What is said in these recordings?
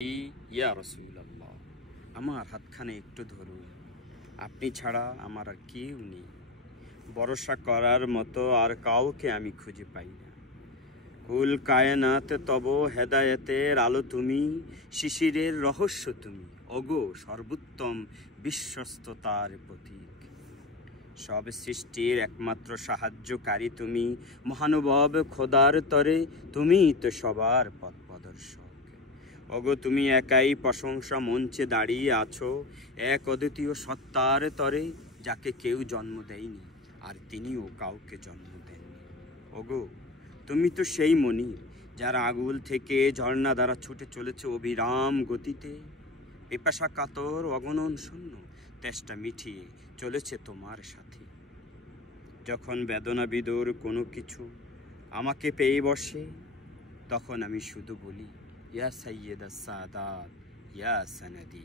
ইয়া রাসূলুল্লাহ, আমার হাতখানে একটু ধরুন, আপনি ছাড়া আমার আর কেউ নেই। ভরসা করার মতো আর কাউকে আমি খুঁজে পাই না। কুল কায়নাত তব হেদায়েতের আলো তুমি, শিশিরের রহস্য তুমি, ওগো সর্বোত্তম বিশ্বস্ততার প্রতীক। সব সৃষ্টির একমাত্র সাহায্যকারী তুমি, মহানুভব খোদার তরে তুমি তো সবার পথ প্রদর্শক। ওগো তুমি একাই প্রশংসা মঞ্চে দাঁড়িয়ে আছো, এক অদ্বিতীয় সত্তার তরে, যাকে কেউ জন্ম দেয়নি আর তিনিও কাউকে জন্ম দেননি। ওগো তুমি তো সেই মণি, যার আগুল থেকে ঝর্ণা দ্বারা ছুটে চলেছে অবিরাম গতিতে। পিপাসা কাতর অগণন শূন্য তেষ্টা মিঠিয়ে চলেছে তোমার সাথে। যখন বেদনা বিদুর কোনো কিছু আমাকে পেয়ে বসে, তখন আমি শুধু বলি, ইয়া সাইয়্যিদাস সাদাত, ইয়া সানাদি।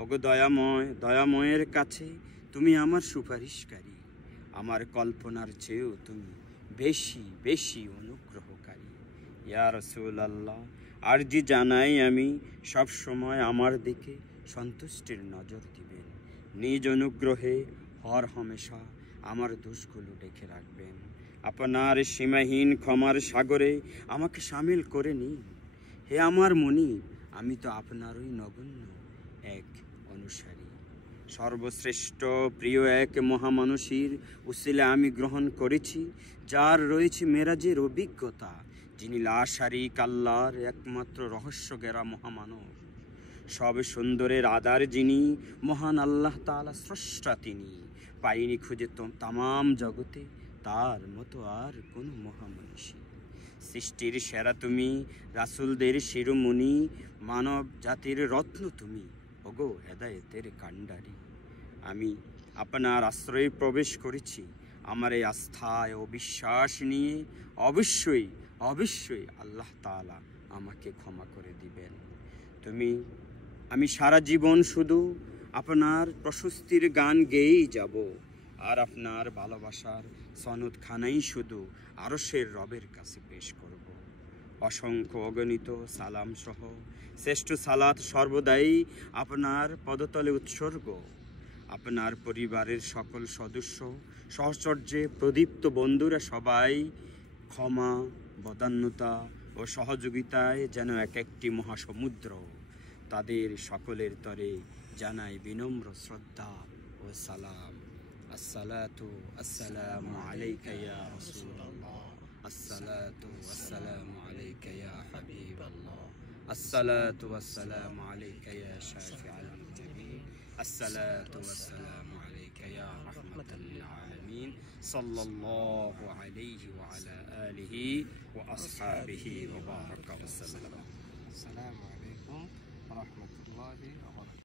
ওগো দয়াময়, দয়াময়ের কাছে তুমি আমার সুপারিশকারী, আমার কল্পনার চেয়েও তুমি বেশি বেশি অনুগ্রহকারী। ইয়া রাসূলুল্লাহ, আরজি জানাই আমি, সব সময় আমার দিকে সন্তুষ্টির নজর দিবেন। নিজ অনুগ্রহে হর হামেশা আমার দোষগুলো ডেকে রাখবেন। আপনার সীমাহীন ক্ষমার সাগরে আমাকে সামিল করে নিন। হে আমার মনিব, আমি তো আপনারই নগণ্য এক অনুসারী। সর্বশ্রেষ্ঠ প্রিয় এক মহামানসীর উসিলা আমি গ্রহণ করেছি, যার রয়েছে মেরাজের অভিজ্ঞতা, যিনি লাশারিক আল্লাহর একমাত্র রহস্য গেরা মহামানব। সব সুন্দরের আধার যিনি, মহান আল্লাহ তাআলা স্রষ্টা তিনি। পাইনি খুঁজে তামাম জগতে তার মতো আর কোনো মহামনীষী। সৃষ্টির সেরা তুমি, রাসূলদের শিরোমণি, মানব জাতির রত্ন তুমি, ওগো হেদায়েতের কাণ্ডারি। আমি আপনার আশ্রয়ে প্রবেশ করেছি, আমার এই আস্থায় ও বিশ্বাস নিয়ে অবশ্যই অবশ্যই আল্লাহ তাআলা আমাকে ক্ষমা করে দিবেন। আমি সারা জীবন শুধু আপনার প্রশস্তির গান গেয়েই যাব, আর আপনার ভালোবাসার সনদখানাই শুধু আরশের রবের কাছে পেশ করব। অসংখ্য অগণিত সালাম সহ শ্রেষ্ঠ সালাত সর্বদাই আপনার পদতলে উৎসর্গ। আপনার পরিবারের সকল সদস্য, সহচর্যে প্রদীপ্ত বন্ধুরা সবাই ক্ষমা, বদান্যতা ও সহযোগিতায় যেন এক একটি মহাসমুদ্র। তাদের সকলের তরে জানাই বিনম্র শ্রদ্ধা ও সালাম। আসসালাতু আসসালামু আলাইকা ইয়া রাসূলুল্লাহ, আসসালাতু আসসালামু আলাইকা ইয়া হাবিবাল্লাহ, আসসালাতু আসসালামু আলাইকা ইয়া শাফিআল মুজতাবিন, আসসালাতু আসসালামু আলাইকা ইয়া রাহমাতাল লিল আলামিন, সাল্লাল্লাহু আলাইহি ওয়া আলা আলিহি ওয়া আসহাবিহি ওয়া বারাকা ওয়া সাল্লাম। আসসালামু আলাইকুম ওয়া রাহমাতুল্লাহি ওয়া বারাকাতুহু।